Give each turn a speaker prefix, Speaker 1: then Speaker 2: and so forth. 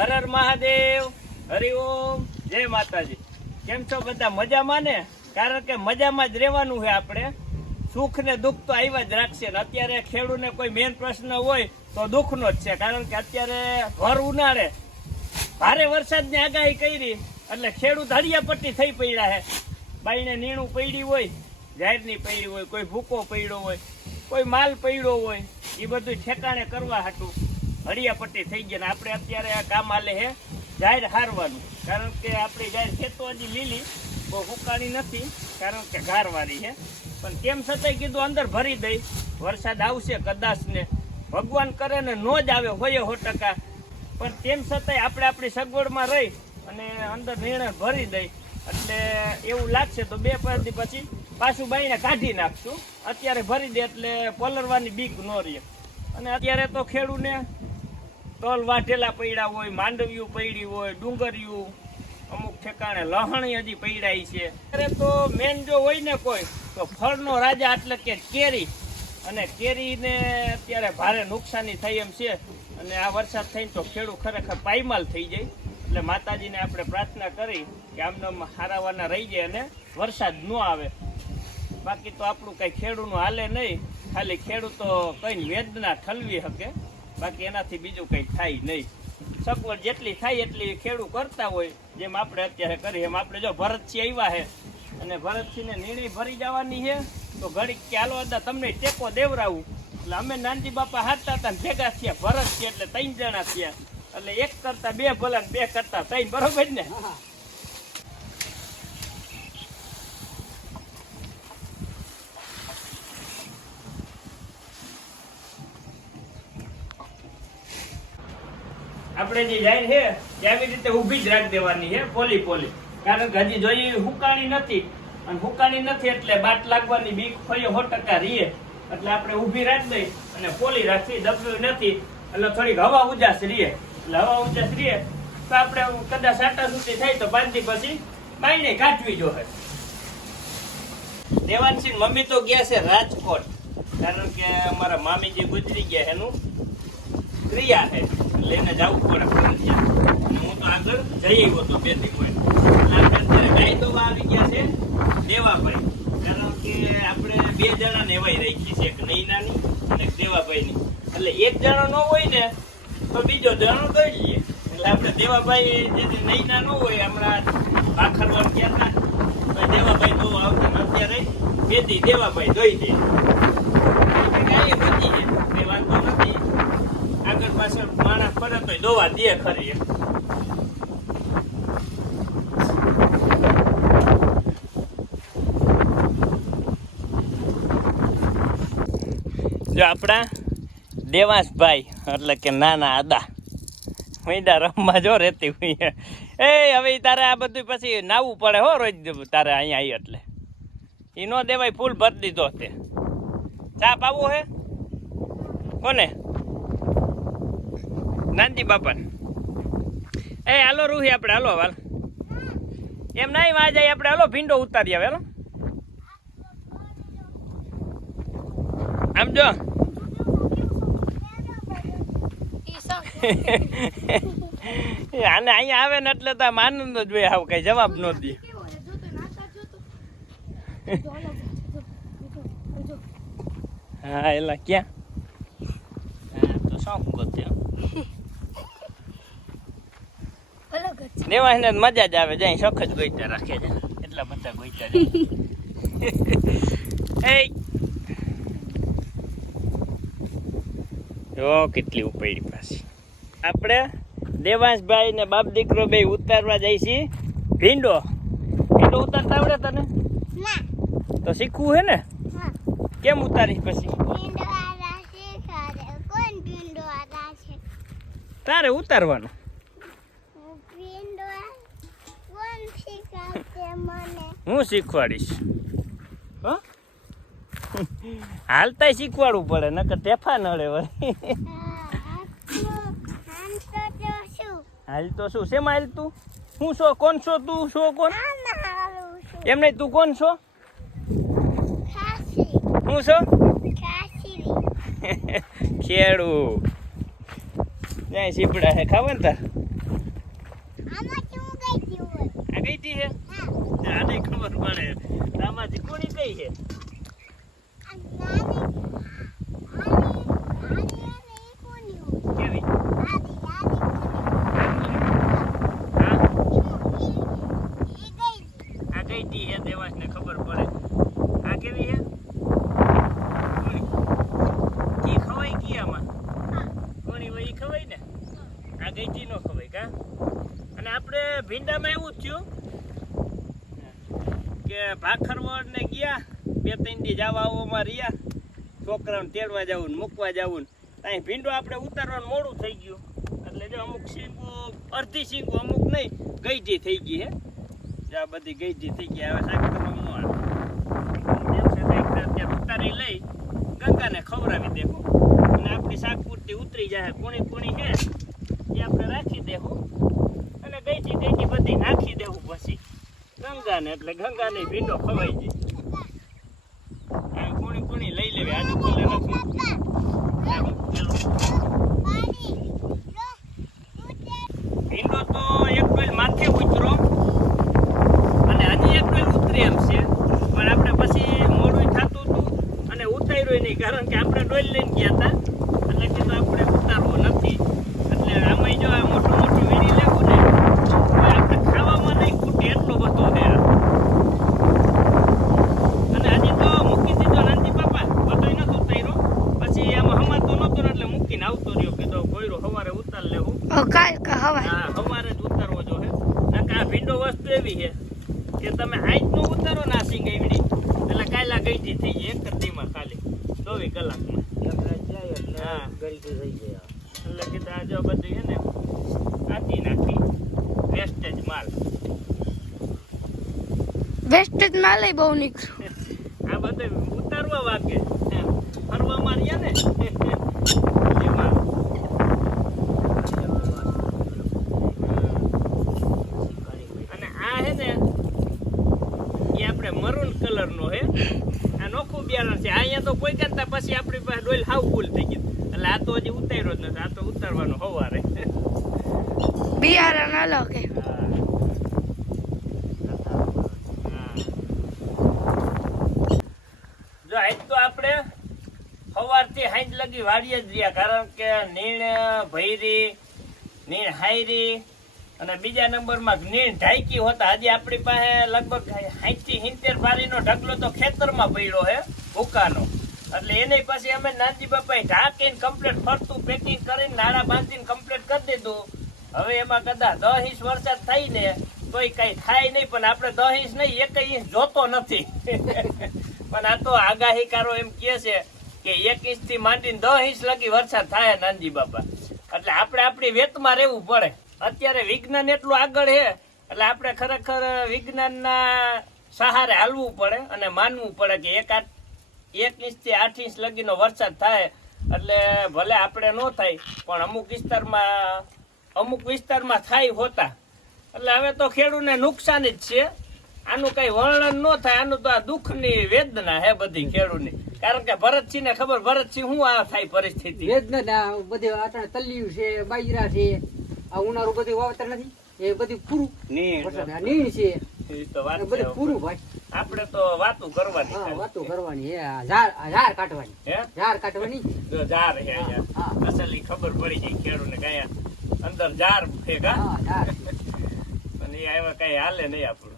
Speaker 1: હર હર મહાદેવ, હરિ ઓમ, જય માતાજી. કેમ છો બધા? મજામાં ને? કારણ કે મજામાં જ રહેવાનું છે આપણે. સુખ ને દુઃખ તો આવ્યા જ રાખશે ને. અત્યારે ખેડૂને કોઈ મેન પ્રશ્ન હોય તો દુઃખનો જ છે, કારણ કે અત્યારે ભર ઉનાળે. ભારે વરસાદની આગાહી કરી, એટલે ખેડૂત હળિયાપટ્ટી થઈ પડ્યા છે. બાઈને નીણું પડી હોય જાહેરની પડી હોય, કોઈ ભૂકો પડ્યો હોય, કોઈ માલ પડ્યો હોય એ બધું ઠેકાણે કરવા હાટું. હળિયાપટ્ટી થઈ ગયા આપણે અત્યારે આ કામ આલે હે, જાહેર હારવાનું. કારણ કે આપણી જાહેર ખેતો હજી લીલી, બહુ હુકાણી નથી, કારણ કે ઘારવાળી છે પણ તેમ છતાંય કીધું અંદર ભરી દઈ, વરસાદ આવશે કદાચ ને. ભગવાન કરે ને નો જ આવે, હોય હો ટકા. પણ તેમ છતાંય આપણે આપણી સગવડમાં રહી અને અંદર નિર્ણય ભરી દઈ. એટલે એવું લાગશે તો બે પરથી પછી પાછું બાઈને કાઢી નાખશું. અત્યારે ભરી દે એટલે પલરવાની બીક ન રહે. અને અત્યારે તો ખેડૂને તલ વાઢેલા પૈડા હોય, માંડવિયું પૈડી હોય, ડુંગરિયું, અમુક ઠેકાણે લહણી હજી પૈડાય છે. અત્યારે તો મેન જો હોય ને કોઈ, તો ફળનો રાજા એટલે કે કેરી. અને કેરીને અત્યારે ભારે નુકસાની થઈ એમ છે. અને આ વરસાદ થઈને તો ખેડૂત ખરેખર પાયમાલ થઈ જાય. એટલે માતાજીને આપણે પ્રાર્થના કરી કે આમને હારાવાના રહી જાય અને વરસાદ ન આવે. બાકી તો આપણું કંઈ ખેડૂતનું હાલે નહીં. ખાલી ખેડૂતો કંઈ વેદના ઠલવી શકે. બાકી એનાથી બીજું કંઈ થાય નહીં. સગવડ જેટલી થાય એટલી ખેડૂત કરતા હોય, જેમ આપણે અત્યારે કરીએ એમ આપણે જો ભરતસિંહ આવ્યા છે, અને ભરતસિંહને નીણી ભરી જવાની છે, તો ઘડીક કે હાલો અદા તમને ટેકો દેવરાવું. એટલે અમે નાનજી બાપા હાથતા હતા ભેગા થયા ભરત છે એટલે ત્રણ જણા થયા. એટલે એક કરતા બે ભલા બે કરતા ત્રણ, બરોબર ને? આપણે જે લાઈન છે તે આવી રીતે ઊભી જ રાખી દેવાની છે, પોલી પોલી. કારણ કે હજી જોઈએ એવી હુકાણી નથી. અને હુકાણી નથી એટલે બાટ લાગવાની બીક ફરી સો ટકા રીએ. એટલે આપણે ઊભી રાખી દઈ અને પોલી રાખી, દબાવી નથી. એટલે થોડીક હવા ઉજાસ રીએ. એટલે હવા ઉજાસ રીએ તો આપણે કદાચ સાટા સુધી થાય તો બાંધી પછી બાઈને કાઢવી જોહે દેવાનસિંહ મમ્મી તો ગયા છે રાજકોટ. કારણ કે અમારા મામીજી ગુજરી ગયા એનું ક્રિયા છે. એને જવું પડે ફરજિયાત. અને હું તો આગળ જઈ આવ્યો હતો બે દી કોઈ એટલે આપણે અત્યારે કાયદોમાં આવી ગયા છે, દેવાભાઈ. કારણ કે આપણે બે જણા નેવાઈ રાખી છે, એક નૈનાની અને એક દેવાભાઈની. એટલે એક જણો ન હોય ને, તો બીજો જણો દઈ લઈએ એટલે આપણે દેવાભાઈ જે નૈના ન હોય, હમણાં પાખરવા ગયા હતા દેવાભાઈ તો આવતા અત્યારે. બે દેવાભાઈ દઈ દે ગાય બચી જાય કઈ વાંધો નથી આગળ પાછળ દોવા દે ખરી જો આપણા દેવાંશભાઈ એટલે કે નાના આદા, મૈડા રમવા જો રહેતી હોય. એ, હવે તારે આ બધું પછી નાવું પડે હો રોજ તારે અહીંયા આવી એટલે. એ નો દેવાય, ફૂલ ભરી દીધો તે. ચા પાવો હે? કોને? નાનજી બાપા. એ, હાલો રૂહી આપણે, હાલો, હાલ. એમ નહીં માં જાય આપણે, હાલો, ભીંડો ઉતારી આવે, હાલો. આમ જો. આને અહીંયા આવે ને એટલે તો આમ આનંદ જ હોય, આવું કઈ જવાબ ન દે. હા, એલા, ક્યાં? હા, તો શોખ ગોત્યો દેવાને મજા જ આવે જાય સખત જ ગોઈતા રાખે છે. એટલા બધા ગોઈતા એ. જો કેટલી ઉપડી પાછી. આપણે દેવાંશભાઈ ને બાપ દીકરો બે ઉતારવા જાય છે ભીંડો. ભીંડો ઉતારતા આવડે તને? તો શીખવું હે ને? કેમ ઉતારીશ પછી? તારે ઉતારવાનું. હું શીખવાડીશ. હાલતા શીખવાડવું પડે નકર ટેફા નડે વળી. હાલ તો શું? શેમાં હાલ તું? હું છો કોણ છો તું? છો કોણ? એમ નહીં તું કોણ છો? હું છો? ખેડું જાય સીપડા હે ખાવે ને તાર? આ ગઈ ટી હે? આને ખબર પડે. આમાંથી કોણી કઈ છે ખવાય ને? આ કઈ નો ખવાય કા? અને આપણે ભીંડામાં એવું જ થયું. કે ભાખરવડ ને ગયા, બે ત્રણ દી જવા આવવામાં રહ્યા છોકરાઓને તેડવા જવું મૂકવા જવું અહીં ભીંડો આપણે ઉતારવાનું મોડું થઈ ગયું. એટલે જો અમુક શીંગો, અડધી શીંગો અમુક નહીં ગઈજી થઈ ગઈ હે. જો આ બધી ગઈજી થઈ ગઈ, હવે દિવસે કંઈક ઉતારી લઈ, ગંગાને ખવડાવી દેવું અને આપણી શાક ઉતરી જાય કોણી કોણી છે એ આપણે રાખી દેવું અને ગઈજી ગઈજી બધી નાખી દેવું પછી. ગંગાને એટલે ગંગાને ભીંડો ખવાઈ જાય કુણી કોણી લઈ લેવી આજુ કલે નથી ભીંડો તો એક ડોલ માથે ઉતરો અને હજી એક ડોલ ઉતરી એમ છે પણ આપણે પછી મોડું થતું હતું અને ઉતાર્યું નહીં કારણ કે આપણે ડોલ લઈને ગયા હતા એટલે કીધું આપણે ઉતારવો નથી એટલે આમાં જો આ મોટું મોટું વીણી લેવું ને તો આપણે ખાવામાં નહીં ખૂટે એટલો બધો છે આ. અને હજી તો મૂકી દીધો નાનજી બાપા બધાય નથી ઉતાર્યો પછી આમાં હમાતો નહોતો ને એટલે મૂકીને આવતો રહ્યો કીધું કોયરો સવારે ઉતાર લેવું
Speaker 2: કાલ હવા
Speaker 1: હા સવારે જ ઉતારવો જો હે નકર આ ભીંડો વસ્તુ એવી કે તમે આજનું ઉતારો નાસી ગઈ એટલે કાયલા ગઈ થઈ ગઈ એક દીમાં ખાલી. ચોવીસ કલાકમાં. હા. એટલે કીધું આજે બધું છે ને કાઢી નાખી. વેસ્ટેજ માલ.
Speaker 2: વેસ્ટ જ માલ બહુ નીકળ્યો.
Speaker 1: આ બધું ઉતારવા વાગે. ફરવા મારી રહ્યા ને એમાં અને આ હે ને એ આપણે મરૂન કલર નો હે? આ નોખું બિયારણ છે. અહીંયા તો કોઈ કરતા પછી આપણી પાસે ડોલ હાવ ફૂલ થઈ ગયું એટલે આ તો હજી ઉતાર્યો જ નથી. આ તો ઉતારવાનો હવારે.
Speaker 2: બિયારણ અલગ
Speaker 1: જો આજ તો આપણે સવારથી હાંજ લગી વાડીએ જ રહ્યા. કારણ કે નીણ ભૈરી નીણ હાયરી અને બીજા નંબરમાં નીણ ઢાંકી હોતા હજી આપણી પાસે લગભગ સાઠથી સિત્તેર બારીનો ઢગલો તો ખેતરમાં પડ્યો હે, ભૂકાનો. એટલે એને પછી અમે નાનજી બાપાએ ઢાંકીને કમ્પ્લીટ ફરતું પેકિંગ કરીને નાળા બાંધીને કમ્પ્લીટ કરી દીધું. હવે એમાં કદાચ દસ ઇંચ વરસાદ થાય ને, તોય કઈ થાય નહીં, પણ આપણે દસ ઇંચ નહીં, એક ઇંચ જોતો નથી. પણ આ તો આગાહીકારો એમ કહે છે કે એક ઇંચથી માંડીને દસ ઇંચ લગી વરસાદ થાય નાનજી બાપા. એટલે આપણે આપણી વેતમાં રહેવું પડે. અત્યારે વિજ્ઞાન એટલું આગળ છે, એટલે આપણે ખરેખર વિજ્ઞાનના સહારે હાલવું પડે અને માનવું પડે કે એક આઠ, એક ઇંચથી આઠ ઇંચ લગીનો વરસાદ થાય, એટલે ભલે આપણે ન થાય, પણ અમુક વિસ્તારમાં અમુક વિસ્તારમાં થાય હોતા. એટલે હવે તો ખેડૂતને નુકસાન જ છે. આનું કઈ વર્ણન ન થાય, આનું તો આ દુઃખની વેદના હે બધી ખેડૂતની કારણ કે ભરતસિંહ ને ખબર, ભરતસિંહ શું આ થાય પરિસ્થિતિ?
Speaker 3: વેદના બધી તલ્યું છે બાજરા છે. આ ઉનાળું બધું વાવતર નથી. એ બધું પૂરું. નીણ. છે.
Speaker 1: વાત.
Speaker 3: બધું પૂરું ભાઈ.
Speaker 1: આપણે તો વાતું કરવાની
Speaker 3: હા
Speaker 1: ખાલી.
Speaker 3: કરવાની હે આ ઝાડ કાઢવાની.
Speaker 1: હે?
Speaker 3: ઝાડ કાઢવાની.
Speaker 1: ઝાર હે. અસલી ખબર પડી જાય ખેડૂતને કયા અંદર ઝાર છે કા?
Speaker 3: હા ઝાડ
Speaker 1: પણ એ કઈ હાલે નહીં આપણું.